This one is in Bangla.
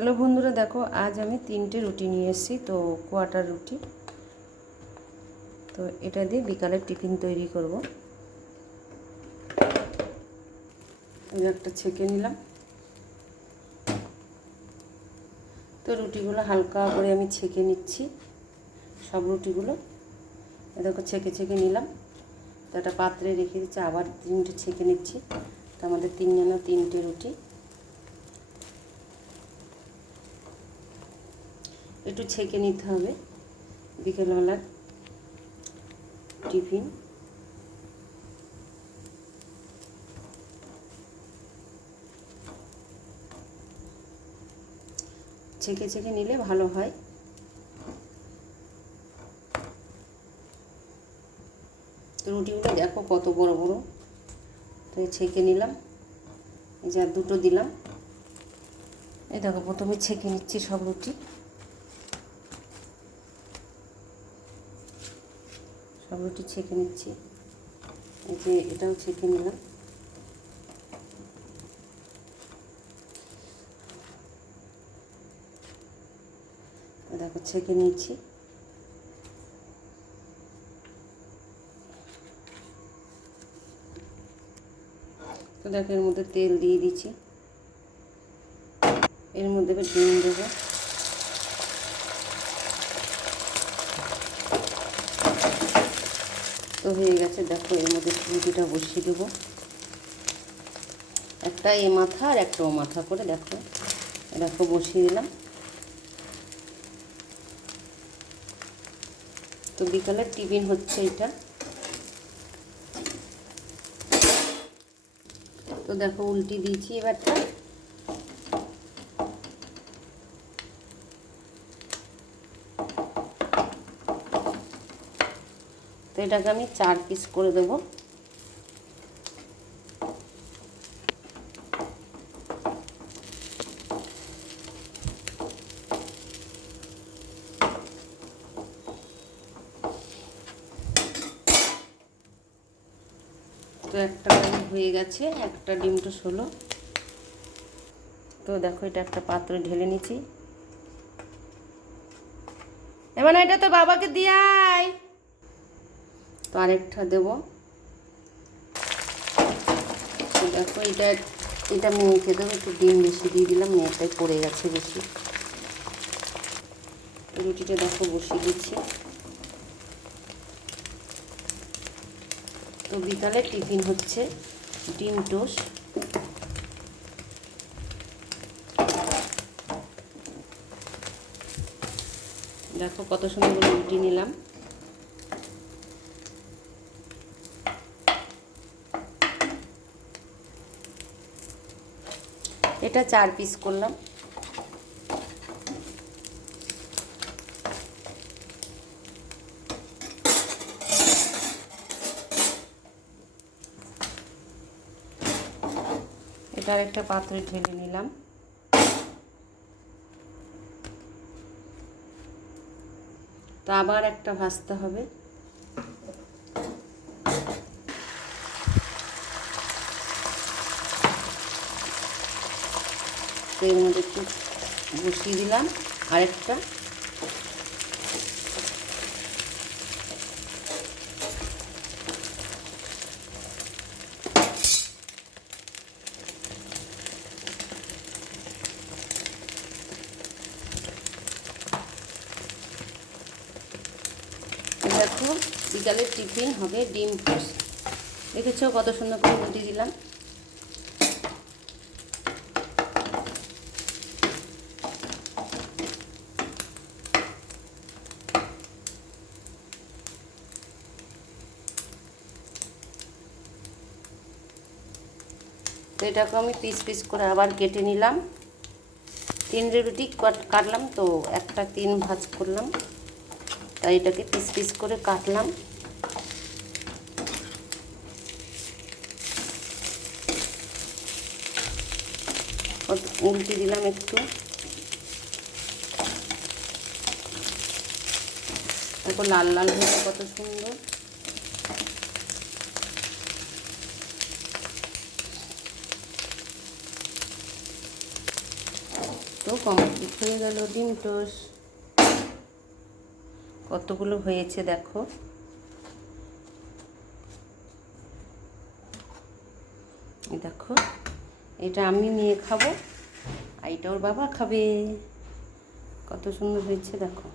হ্যালো বন্ধুরা, দেখো আজ আমি 3টে রুটি নিয়ে এসেছি। তো কোয়াটার রুটি, তো এটা দিয়ে বিকালের টিফিন তৈরি করব। একটা ছেঁকে নিলাম। তো রুটিগুলো হালকা করে আমি ছেঁকে নিচ্ছি, সব রুটিগুলো দেখো ছেঁকে ছেঁকে নিলাম। তো একটা পাত্রে রেখে দিচ্ছি, আবার 3টে ছেঁকে নিচ্ছি। তো আমাদের 3টে রুটি। একটু ছেঁকে নিতে হবে বিকেলবেলার টিফিন। ছেঁকে ছেঁকে নিলে ভালো হয়। তো রুটিগুলো দেখো কত বড় বড়। তো ছেঁকে নিলাম, এই যে দুটো দিলাম। এই দেখো প্রথমে ছেঁকে নিচ্ছি সব রুটি, ছেঁকে নিচ্ছি। এই যে এটাও ছেঁকে নিলাম। দেখো ছেঁকে নিচ্ছি। তো দেখো এর মধ্যে তেল দিয়ে দিচ্ছি, এর মধ্যে ডিম দেবো। তো হয়ে গেছে, দেখো এর মধ্যে রুটিটা বসিয়ে দেবো। একটা এ মাথা আর একটা ও মাথা করে দেখো দেখো বসিয়ে দিলাম। তো বিকালের টিফিন হচ্ছে এটা। তো দেখো উল্টি দিয়েছি এবারটা। তো এটাকে আমি 4 পিস করে দেবো। তো একটা হয়ে গেছে, একটা ডিম তো হলো। তো দেখো এটা একটা পাত্রে ঢেলে নিচ্ছি। এবার এটা তো বাবাকে দিয়ে আয়। তো আরেকটা দেবো। তো দেখো এটা মেখে দেবো। একটু ডিম বেশি দিয়ে দিলাম, মেয়েটাই পড়ে গেছে বেশি। রুটিটা দেখো বসিয়ে দিচ্ছি। তো বিকালে টিফিন হচ্ছে ডিম টোস্ট। দেখো কত সুন্দর করে রুটি নিলাম। এটা 4 পিস করলাম। এটা একটা পাত্রে ঢেলে নিলাম। তো আবার একটা ভাজতে হবে। তো এর মধ্যে একটু বসিয়ে দিলাম আরেকটা। দেখো বিকালের টিফিন হবে ডিম টোস্ট। দেখেছো কত সুন্দর করে রুটি দিলাম। তো এটাকে আমি পিস পিস করে আবার কেটে নিলাম। 3টে রুটি কাটলাম, তো একটা 3 ভাঁজ করলাম। তাই এটাকে পিস পিস করে কাটলাম। উল্টে দিলাম একটু। দেখো লাল লাল হয়েছে কত সুন্দর। তো তো কমপ্লিট হয়ে গেল ডিম টোস্ট। কতগুলো হয়েছে দেখো। দেখো, এটা আমি নিয়ে খাবো, আর এটা ওর বাবা খাবে। কত সুন্দর হয়েছে দেখো।